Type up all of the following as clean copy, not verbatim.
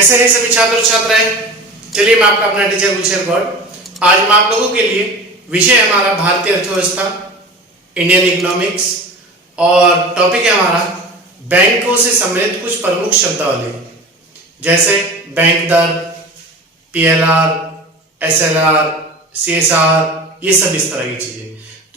कैसे हैं सभी छात्र और छात्राएं। चलिए मैं आपका अपना टीचर गुलशेर गौड़। आज मैं आप लोगों के लिए विषय हमारा भारतीय अर्थव्यवस्था, इंडियन इकोनॉमिक्स, और टॉपिक है हमारा बैंकों से संबंधित कुछ प्रमुख शब्दावली, जैसे बैंक दर, पीएलआर, एसएलआर, सीएसआर, ये सब इस तरह की चीजें।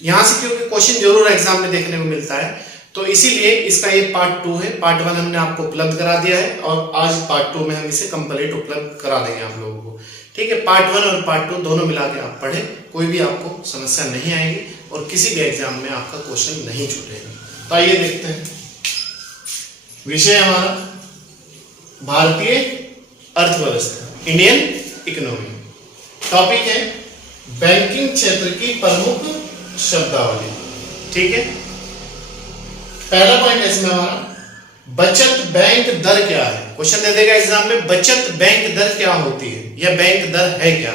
यहाँ से क्योंकि क्वेश्चन जरूर एग्जाम में देखने को मिलता है, तो इसीलिए इसका ये पार्ट 2 है। पार्ट 1 हमने आपको उपलब्ध करा दिया है और आज पार्ट 2 में हम इसे कंप्लीट उपलब्ध करा देंगे आप लोगों को। ठीक है, पार्ट 1 और पार्ट 2 दोनों मिला के आप पढ़ें, कोई भी आपको समस्या नहीं आएगी और किसी भी एग्जाम में आपका क्वेश्चन नहीं छूटेगा। तो आइए देखते हैं। विषय हमारा भारतीय अर्थव्यवस्था, इंडियन इकोनॉमी। टॉपिक है बैंकिंग क्षेत्र की प्रमुख शब्दावली। ठीक है, पहला पॉइंट है इसमें हमारा बचत बैंक दर क्या है। क्वेश्चन दे देगा एग्जाम में, बचत बैंक दर क्या होती है या बैंक दर है क्या।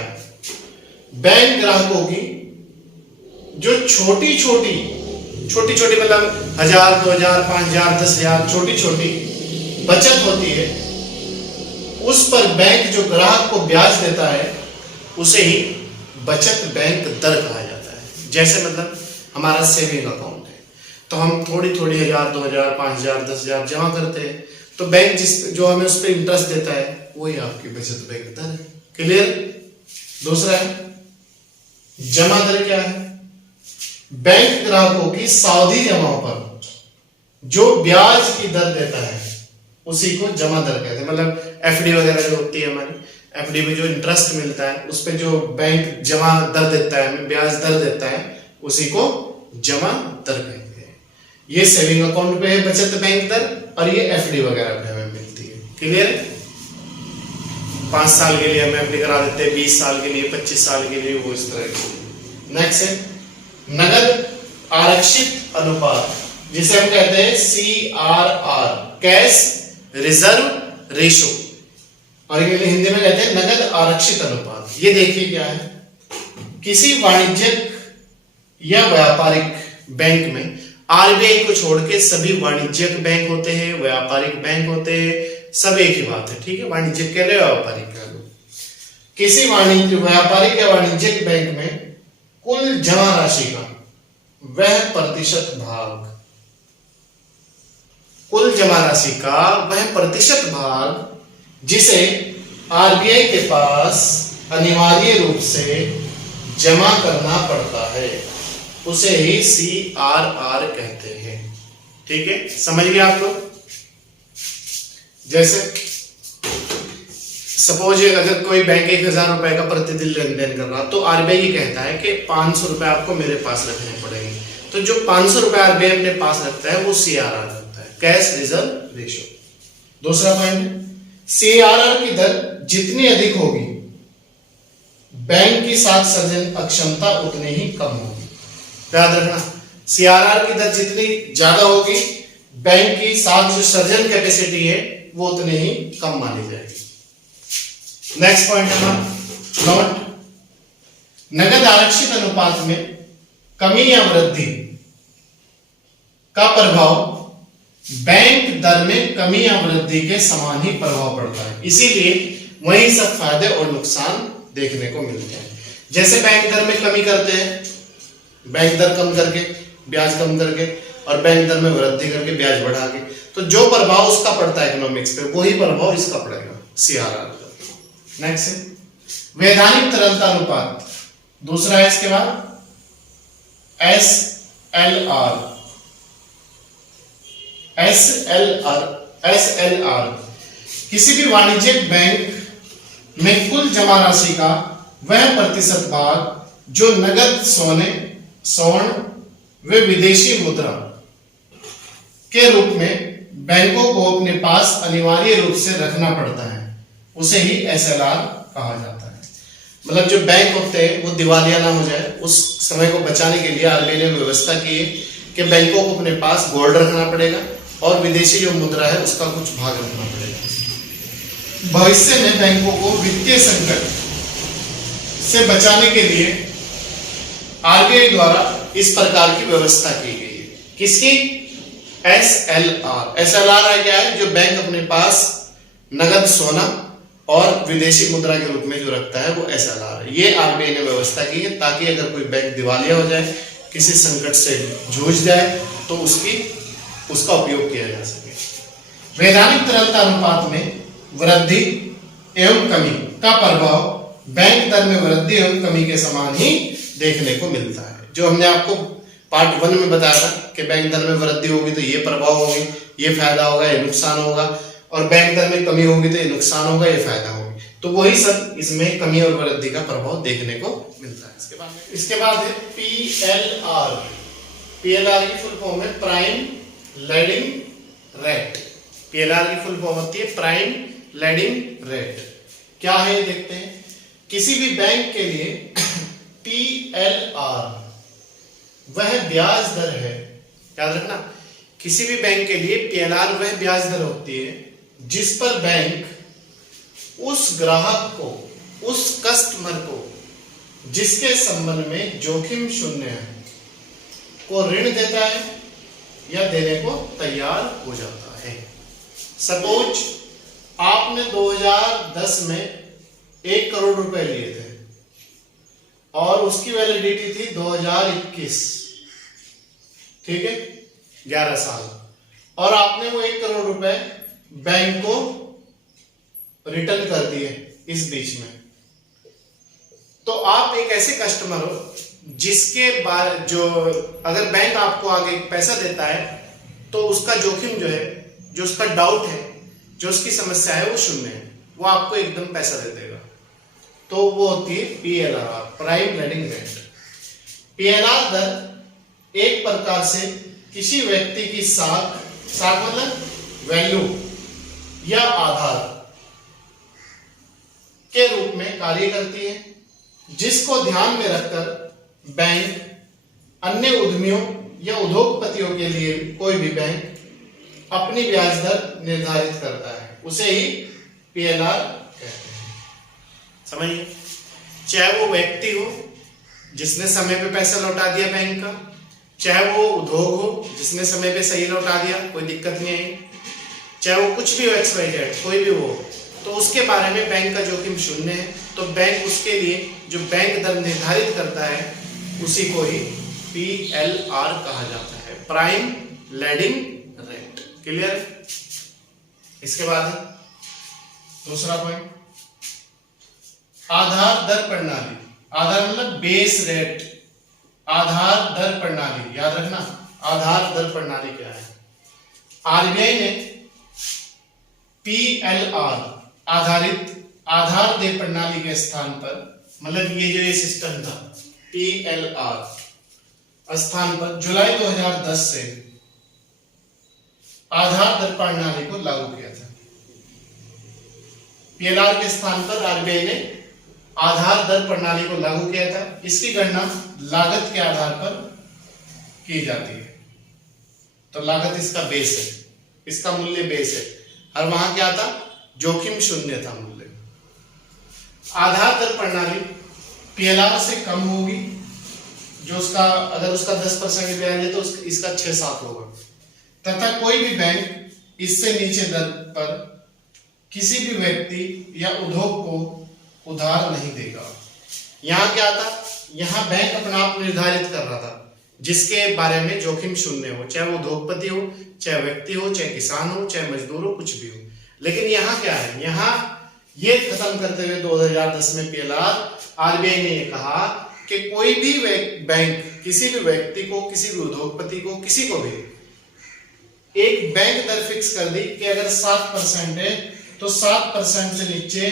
बैंक ग्राहकों की जो छोटी छोटी मतलब 1000, 2000, 5000, 10000 छोटी बचत होती है, उस पर बैंक जो ग्राहक को ब्याज देता है उसे ही बचत बैंक दर कहा जाता है। जैसे मतलब हमारा सेविंग अकाउंट, तो हम थोड़ी 1000, 2000, 5000, 10000 जमा करते हैं, तो बैंक जो हमें उस पर इंटरेस्ट देता है वही आपकी बचत बैंक दर है। क्लियर। दूसरा है जमा दर क्या है। बैंक ग्राहकों की सावधि जमाओं पर जो ब्याज की दर देता है उसी को जमा दर कहते हैं। मतलब एफडी वगैरह जो होती है हमारी, एफडी में जो इंटरेस्ट मिलता है उस पर जो बैंक जमा दर देता है, हमें ब्याज दर देता है, उसी को जमा दर कहते हैं। ये सेविंग अकाउंट पे है बचत बैंक दर, और ये एफडी वगैरह पे हमें मिलती है। क्लियर। 5 साल के लिए हमें एफडी करा देते हैं, 20 साल के लिए, 25 साल के लिए, वो इस तरह की। नेक्स्ट है नगद आरक्षित अनुपात, जिसे हम कहते हैं CRR, कैश रिजर्व रेशो, और हिंदी में कहते हैं नगद आरक्षित अनुपात। ये देखिए क्या है, किसी वाणिज्यिक या व्यापारिक बैंक में आरबीआई को छोड़ के सभी वाणिज्यिक बैंक होते हैं, व्यापारिक बैंक होते हैं, सब एक ही बात है। ठीक है, वाणिज्यिक कह रहे हो, व्यापारिक कह लो। किसी व्यापारिक या वाणिज्यिक बैंक में कुल जमा राशि का वह प्रतिशत भाग, कुल जमा राशि का वह प्रतिशत भाग जिसे आरबीआई के पास अनिवार्य रूप से जमा करना पड़ता है, उसे ही CRR कहते हैं। ठीक है, समझ गए आप लोग। जैसे सपोज अगर कोई बैंक 1000 रुपए का प्रतिदिन लेन देन कर रहा, तो आरबीआई ये कहता है कि 500 रुपए आपको मेरे पास रखने पड़ेंगे, तो जो 500 रुपए आरबीआई अपने पास रखता है वो CRR रखता है, कैश रिजर्व रेशो। दूसरा पॉइंट, CRR की दर जितनी अधिक होगी बैंक की साख सर्जन अक्षमता उतनी ही कम होगी। याद रखना, CRR की दर जितनी ज्यादा होगी बैंक की साख जो सर्जन कैपेसिटी है वो उतनी ही कम मानी जाएगी। नेक्स्ट पॉइंट है नोट, नगद आरक्षित अनुपात में कमी या वृद्धि का प्रभाव बैंक दर में कमी या वृद्धि के समान ही प्रभाव पड़ता है, इसीलिए वही सब फायदे और नुकसान देखने को मिलते हैं। जैसे बैंक दर में कमी करते हैं, बैंक दर कम करके, ब्याज कम करके, और बैंक दर में वृद्धि करके, ब्याज बढ़ा के, तो जो प्रभाव उसका पड़ता है इकोनॉमिक्स पे वही प्रभाव इसका पड़ेगा, CRR का। नेक्स्ट है वैधानिक तरलता अनुपात। दूसरा है इसके बाद SLR, किसी भी वाणिज्यिक बैंक में कुल जमा राशि का वह प्रतिशत भाग जो नगद स्वर्ण व विदेशी मुद्रा के रूप में बैंकों को अपने पास अनिवार्य रूप से रखना पड़ता है, उसे ही SLR कहा जाता है। मतलब जो बैंक होते हैं वो दिवालिया ना हो जाए, उस समय को बचाने के लिए आरबीआई ने व्यवस्था की है कि बैंकों को अपने पास गोल्ड रखना पड़ेगा और विदेशी जो मुद्रा है उसका कुछ भाग रखना पड़ेगा। भविष्य में बैंकों को वित्तीय संकट से बचाने के लिए आरबीआई द्वारा इस प्रकार की व्यवस्था की गई है। किसकी? SLR। SLR है क्या है? जो बैंक अपने पास नगद सोना और विदेशी मुद्रा के रूप में जो रखता है वो SLR है। ये आरबीआई ने व्यवस्था की है ताकि अगर कोई बैंक दिवालिया हो जाए, किसी संकट से जूझ जाए, तो उसका उपयोग किया जा सके। वैधानिक तरलता अनुपात में वृद्धि एवं कमी का प्रभाव बैंक दर में वृद्धि एवं कमी के समान ही देखने को मिलता है। जो हमने आपको पार्ट 1 में बताया था कि बैंक दर में वृद्धि होगी तो ये प्रभाव होगी, ये फायदा होगा, ये नुकसान होगा, और बैंक दर में कमी होगी तो ये नुकसान होगा, ये फायदा होगी। तो वही सब इसमें कमी और वृद्धि का प्रभाव देखने को मिलता है। इसके बाद है PLR। PLR की फुल फॉर्म है प्राइम लेंडिंग रेट। PLR की फुल फॉर्म होती है प्राइम लेंडिंग रेट। क्या है ये देखते हैं। किसी भी बैंक के लिए PLR वह ब्याज दर है, याद रखना, किसी भी बैंक के लिए PLR वह ब्याज दर होती है जिस पर बैंक उस ग्राहक को, उस कस्टमर को जिसके संबंध में जोखिम शून्य है को ऋण देता है या देने को तैयार हो जाता है। सपोज आपने 2010 में 1 करोड़ रुपए लिए थे और उसकी वैलिडिटी थी 2021, ठीक है, 11 साल, और आपने वो 1 करोड़ रुपए बैंक को रिटर्न कर दिए इस बीच में। तो आप एक ऐसे कस्टमर हो जिसके बाद जो अगर बैंक आपको आगे पैसा देता है तो उसका जोखिम जो है, जो उसका डाउट है, जो उसकी समस्या है वो शून्य है, वो आपको एकदम पैसा दे देगा। तो वो होती है PLR, prime lending rate. PLR दर एक प्रकार से किसी व्यक्ति की साख मतलब वैल्यू या आधार के रूप में कार्य करती है, जिसको ध्यान में रखकर बैंक अन्य उद्यमियों या उद्योगपतियों के लिए कोई भी बैंक अपनी ब्याज दर निर्धारित करता है, उसे ही PLR कहते हैं। समझिए, चाहे वो व्यक्ति हो जिसने समय पे पैसा लौटा दिया बैंक का, चाहे वो उद्योग हो जिसने समय पे सही लौटा दिया, कोई दिक्कत नहीं आई, चाहे वो कुछ भी हो, XYZ कोई भी हो, तो उसके बारे में बैंक का जोखिम शून्य है। तो बैंक उसके लिए जो बैंक दर निर्धारित करता है उसी को ही PLR कहा जाता है, प्राइम लेंडिंग रेट। क्लियर? इसके बाद दूसरा पॉइंट, आधार दर प्रणाली। आधार मतलब बेस रेट, आधार दर प्रणाली, याद रखना आधार दर प्रणाली क्या है। आरबीआई ने PLR आधारित आधार दर प्रणाली के स्थान पर, मतलब ये जो ये सिस्टम था PLR स्थान पर जुलाई 2010 से आधार दर प्रणाली को लागू किया था। PLR के स्थान पर आरबीआई ने आधार दर प्रणाली को लागू किया था। इसकी गणना लागत के आधार पर की जाती है। तो लागत इसका बेस है, इसका मूल्य बेस है, और वहां क्या था, जोखिम शून्य था मूल्य। आधार दर प्रणाली PLR से कम होगी, जो उसका अगर उसका 10% ब्याज है तो इसका 6-7 होगा, तथा कोई भी बैंक इससे नीचे दर पर किसी भी व्यक्ति या उद्योग को उधार नहीं देगा। यहाँ क्या था, यहाँ बैंक अपना आप निर्धारित कर रहा था जिसके बारे में जोखिम शून्य हो, चाहे वो उद्योगपति हो, चाहे व्यक्ति हो, चाहे किसान हो, चाहे मजदूर हो, कुछ भी हो। लेकिन यहाँ क्या है, यहाँ ये खत्म करते हुए 2010 में PLR आरबीआई ने ये कहा कि कोई भी बैंक किसी भी व्यक्ति को, किसी भी उद्योगपति को, किसी को भी एक बैंक दर फिक्स कर दी कि अगर 7% है तो 7% से नीचे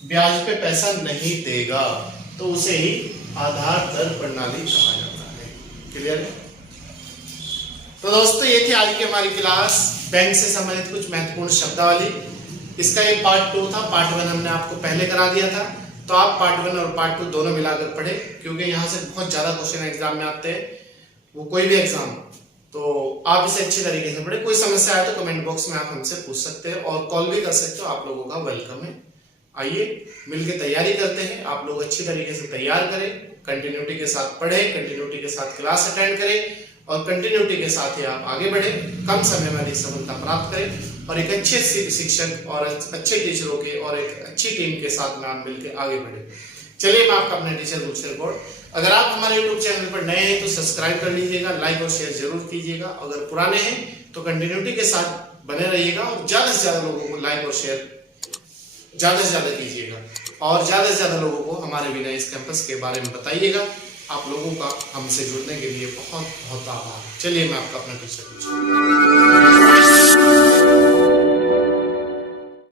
ब्याज पे पैसा नहीं देगा, तो उसे ही आधार दर प्रणाली कहा जाता है। क्लियर है? तो दोस्तों ये थी आज की हमारी क्लास, बैंक से संबंधित कुछ महत्वपूर्ण शब्दावली। इसका ये पार्ट 2 था, पार्ट 1 हमने आपको पहले करा दिया था, तो आप पार्ट 1 और पार्ट 2 दोनों मिलाकर पढ़े, क्योंकि यहाँ से बहुत ज्यादा क्वेश्चन एग्जाम में आते हैं, वो कोई भी एग्जाम, तो आप इसे अच्छे तरीके से पढ़े। कोई समस्या आए तो कमेंट बॉक्स में आप हमसे पूछ सकते हैं और कॉल भी कर सकते हो, आप लोगों का वेलकम है। आइए मिलकर तैयारी करते हैं, आप लोग अच्छी तरीके से तैयार करें, कंटिन्यूटी के साथ पढ़ें, कंटिन्यूटी के साथ क्लास अटेंड करें और कंटिन्यूटी के साथ ही आप आगे बढ़े, कम समय में अधिक सफलता प्राप्त करें और एक अच्छे शिक्षक और अच्छे टीचरों के और एक अच्छी टीम के साथ में आप मिलकर आगे बढ़े। चलिए मैं आपका अपना टीचर गुलशेर गौड़। अगर आप हमारे YouTube चैनल पर नए हैं तो सब्सक्राइब कर लीजिएगा, लाइक और शेयर जरूर कीजिएगा। अगर पुराने हैं तो कंटिन्यूटी के साथ बने रहिएगा और ज्यादा से ज्यादा लोगों को लाइक और शेयर ज्यादा से ज्यादा कीजिएगा और ज्यादा से ज्यादा लोगों को हमारे विनय इस कैंपस के बारे में बताइएगा। आप लोगों का हमसे जुड़ने के लिए बहुत बहुत आभार। चलिए मैं आपका अपना टीचर